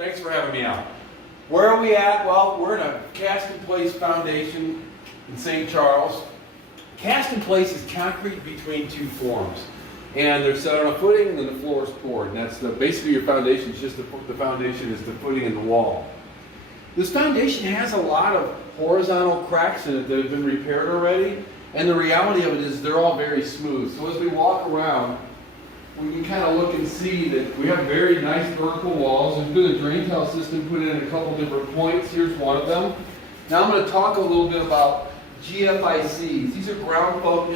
Thanks for having me out. Where are we at? Well, we're in a cast-in-place foundation in St. Charles. Cast-in-place is concrete between two forms. And they're set on a footing and then the floor is poured. And that's basically your foundation. It's just the foundation is the footing and the wall. This foundation has a lot of horizontal cracks in it that have been repaired already. And the reality of it is they're all very smooth. So as we walk around, we can kind of look and see that we have very nice vertical walls. There's been a drain tile system put in at a couple different points. Here's one of them. Now I'm going to talk a little bit about GFICs. These are ground fault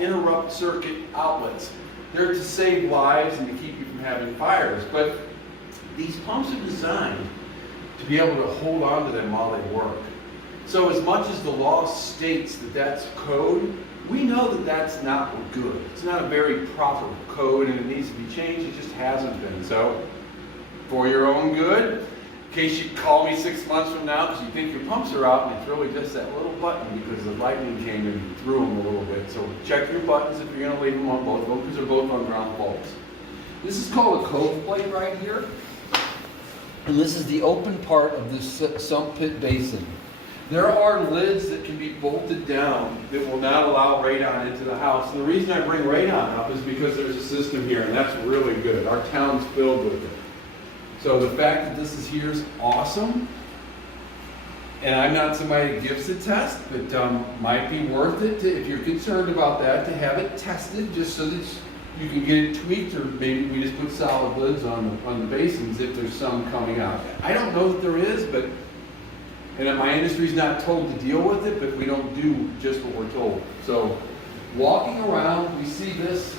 interrupt circuit outlets. They're to save lives and to keep you from having fires. But these pumps are designed to be able to hold on to them while they work. So as much as the law states that that's code, we know that that's not good. It's not a very proper code and it needs to be changed. It just hasn't been. So for your own good, in case you call me 6 months from now because you think your pumps are out and it's really just that little button because the lightning came and threw them a little bit. So check your buttons if you're going to leave them on both of them because they're both on ground faults. This is called a cove plate right here. And this is the open part of this sump pit basin. There are lids that can be bolted down that will not allow radon into the house. And the reason I bring radon up is because there's a system here, and that's really good. Our town's filled with it. So the fact that this is here is awesome. And I'm not somebody that gives a test, but might be worth it to, if you're concerned about that, to have it tested just so that you can get it tweaked, or maybe we just put solid lids on the basins if there's some coming out. I don't know that there is, but and my industry's not told to deal with it, but we don't do just what we're told. So walking around, we see this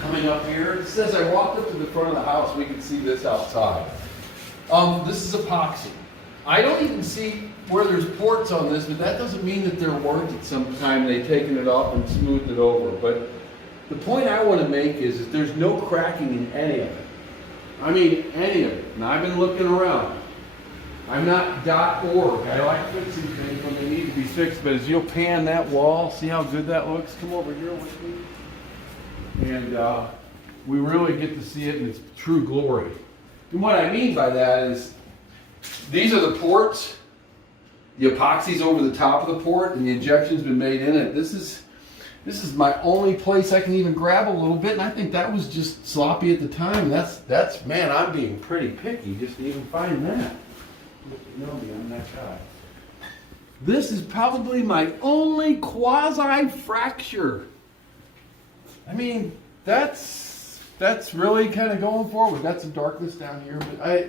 coming up here. It says I walked up to the front of the house, we can see this outside. This is epoxy. I don't even see where there's ports on this, but that doesn't mean that they're worked at some time. They've taken it off and smoothed it over. But the point I want to make is that there's no cracking in any of it. I mean, any of it. Now, I've been looking around. I'm not .org. I like fixing things when they need to be fixed, but as you'll pan that wall, see how good that looks? Come over here with me. And we really get to see it in its true glory. And what I mean by that is, these are the ports. The epoxy's over the top of the port, and the injection's been made in it. This is my only place I can even grab a little bit, and I think that was just sloppy at the time. That's man, I'm being pretty picky just to even find that. You know me, I'm that guy. This is probably my only quasi-fracture. I mean, that's really kind of going forward. That's the darkness down here, but I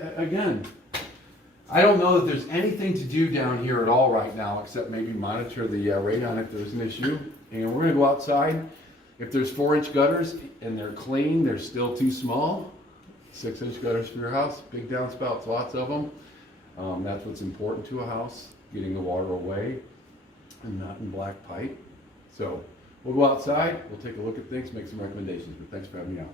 don't know that there's anything to do down here at all right now except maybe monitor the radon if there's an issue. And we're going to go outside. If there's 4-inch gutters and they're clean, they're still too small. 6-inch gutters for your house, big downspouts, lots of them. That's what's important to a house, getting the water away and not in black pipe. So we'll go outside, we'll take a look at things, make some recommendations, but thanks for having me out.